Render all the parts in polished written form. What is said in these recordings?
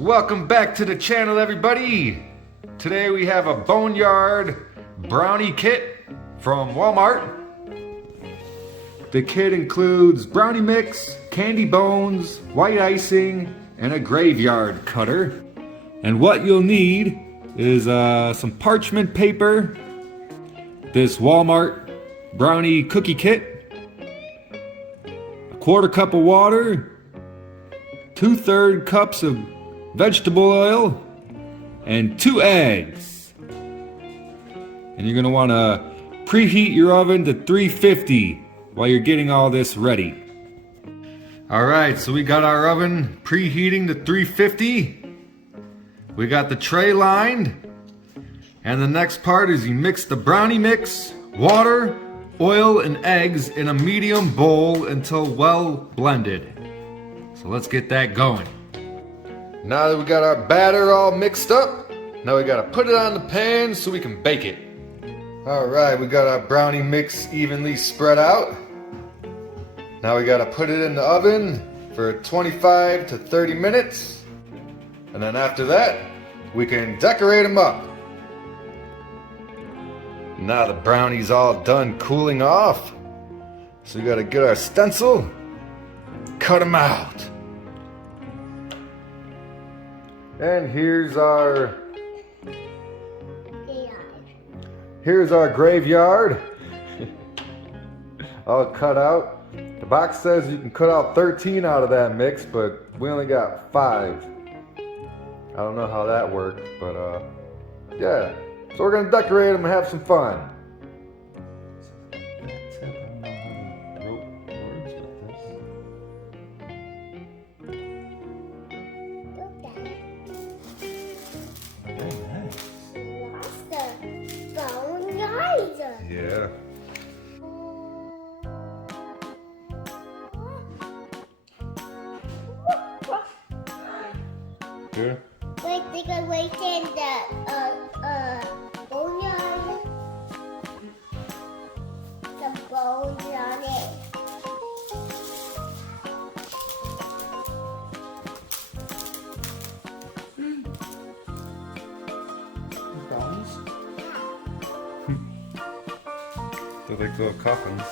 Welcome back to the channel, everybody. Today we have a Boneyard Brownie Kit from Walmart. The kit includes brownie mix, candy bones, white icing, and a graveyard cutter. And what you'll need is some parchment paper, this Walmart brownie cookie kit, a quarter cup of water, 2/3 cups of vegetable oil, and 2 eggs. And you're gonna wanna preheat your oven to 350 while you're getting all this ready. Alright, so we got our oven preheating to 350. We got the tray lined. And the next part is you mix the brownie mix, water, oil, and eggs in a medium bowl until well blended. So let's get that going. Now that we got our batter all mixed up, now we gotta put it on the pan so we can bake it. Alright, we got our brownie mix evenly spread out. Now we gotta put it in the oven for 25 to 30 minutes. And then after that, we can decorate them up. Now the brownie's all done cooling off. So we gotta get our stencil, cut them out. And here's our graveyard. All cut out. The box says you can cut out 13 out of that mix, but we only got 5. I don't know how that worked, but yeah. So we're gonna decorate them and have some fun. Yeah. Good. Wait, they can wait in the boneyard. Some bones on it. Brownies? They're like little coffins.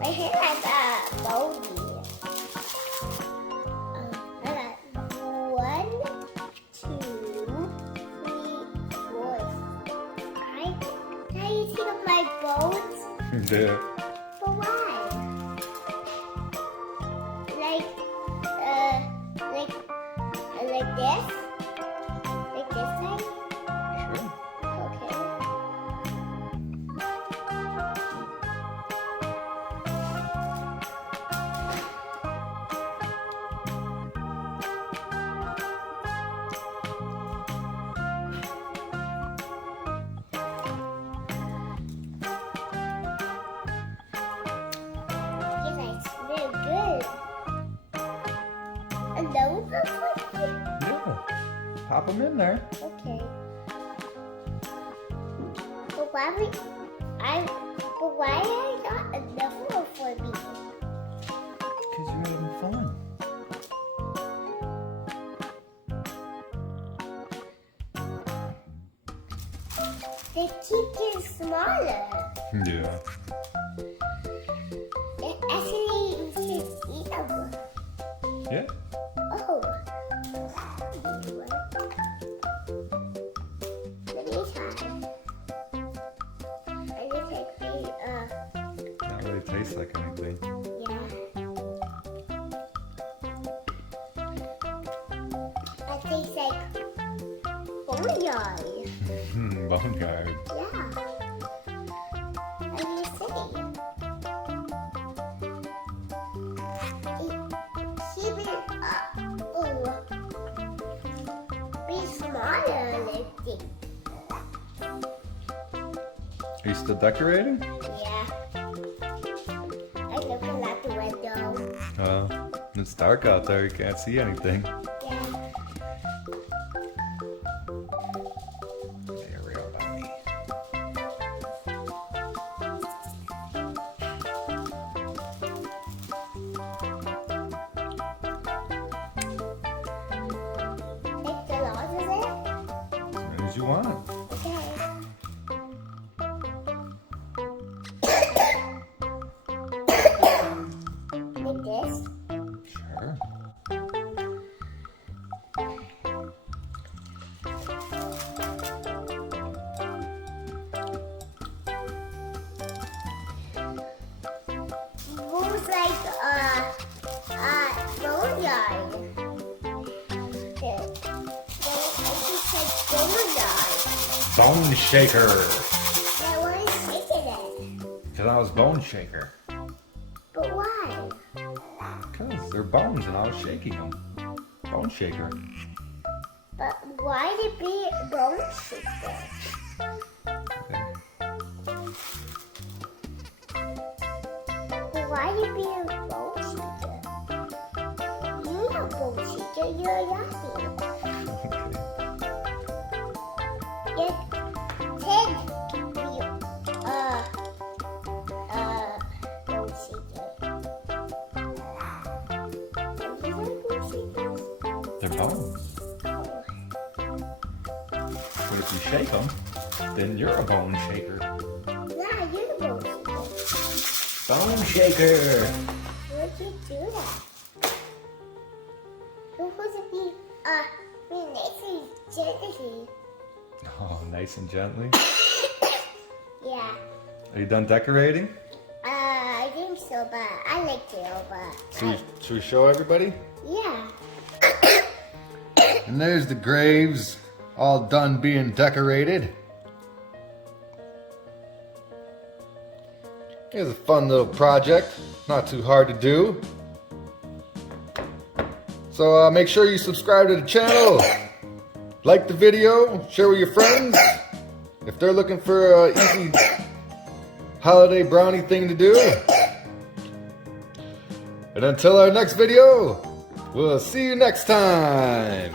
My hair has a bony. I got 1, 2, 3, 4, 5. Can you see my bones? Yeah. But why? Like this? Like this side? Sure. Okay. Very good. And those look like it? Yeah. Pop them in there. Okay. But why I got enough room for me? Because you're having fun. They keep getting smaller. Yeah. Actually, you can eat them. Yeah. Oh. Let me try. I just like they, Not really tastes like anything. yeah. I taste like boneyard. Boneyard. Yeah. And you say, keep it up. Oh, be smaller, I think. Are you still decorating? Yeah. Yeah. I'm looking out the window. It's dark out there. You can't see anything. Yeah. Hey, real about me. Take the laws of it. As many as you want. Okay. Like this. Sure. Moves like boneyard. It's like boneyard. Bone shaker. That one is shaking it. Because I was bone shaker. But why? Because they're bones and I was shaking them. Bone shaker. But why did it be bone shaker? Okay. But why did it be a bone shaker? You're not bone shaker, you're laughing. Okay. Your head be bone shaker. Are you like bone shakers? They're bones. Oh. But if you shake them, then you're a bone shaker. Yeah, you're the bone shaker. Bone shaker. Why'd you do that? You're supposed to be, nice and gently. Oh, nice and gently. Yeah. Are you done decorating? I think so, but I like to, but Should we show everybody? yeah. And there's the graves, all done being decorated. Here's a fun little project, not too hard to do. So make sure you subscribe to the channel, like the video, share with your friends. If they're looking for an easy holiday brownie thing to do. And until our next video, we'll see you next time.